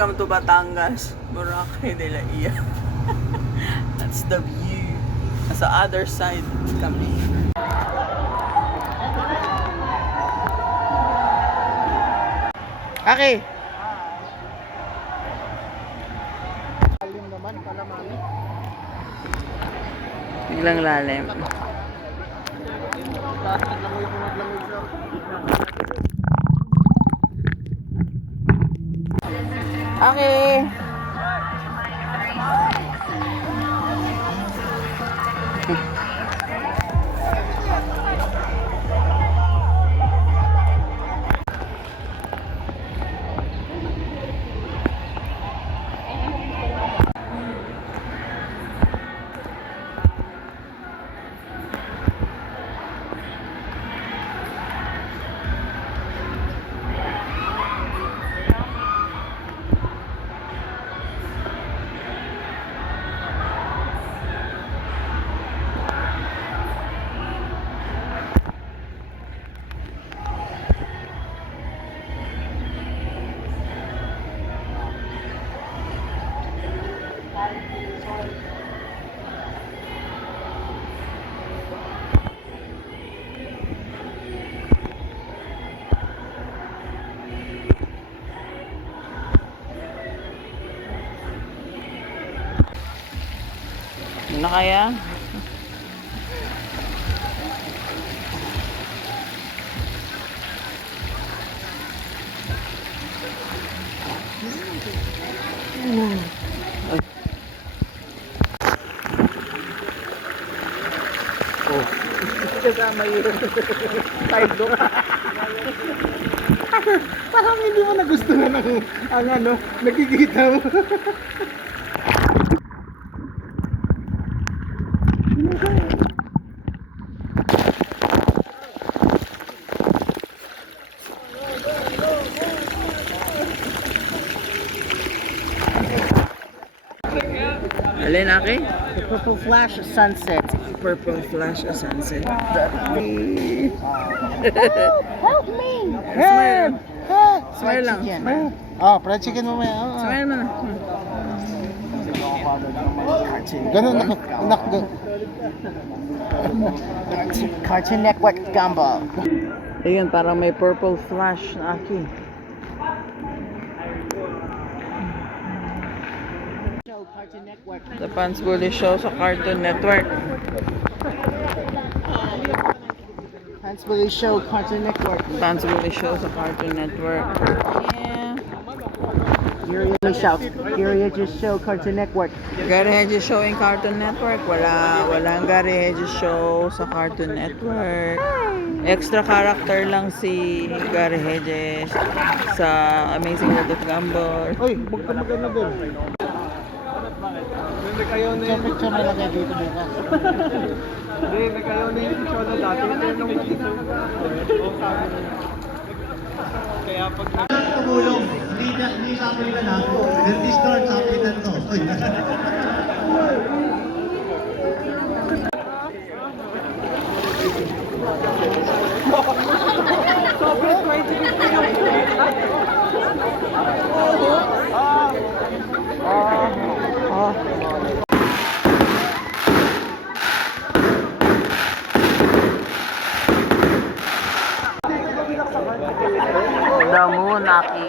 Welcome to Batangas, Boracay de la Ia. That's the view. Sa other side kami. Okay. Lalim naman pala, mami. Biglang lalim. Langoy ko naglangoy siya. Okay. Ano kaya? Oh. Kasama yun. Side look. Parang hindi mo nagustuhan ang ano, nakikita mo. Alin, Aki? The Purple Flash Sunset. Purple flash a sunset. Help me! Smile. Help! Smile lang. Smile. Oh, fried chicken mo may. Smile mo na. Ganun Cartoon Network Gumbo. Ayun, parang may purple flash na Aki. Cartoon Network. The Pants Bully Show sa Cartoon Network. Hans Billy Show, Cartoon Network. Pants Bully Show sa Cartoon Network. Yeah. Here just show Cartoon Network. Gary Hedges Show in Cartoon Network. Walang Gary Hedges Show sa Cartoon Network. Extra character lang si Gary Hedges sa Amazing World of Gumball. Uy, huwag ka magano din. Picture mo lang kayo dito bukas. Hindi, nagkaroon na yung show na dati. Kaya pag tumulong, hindi sa Amerika na ako. Ganti store sa Amerika to. Uy. The Moon, Aki.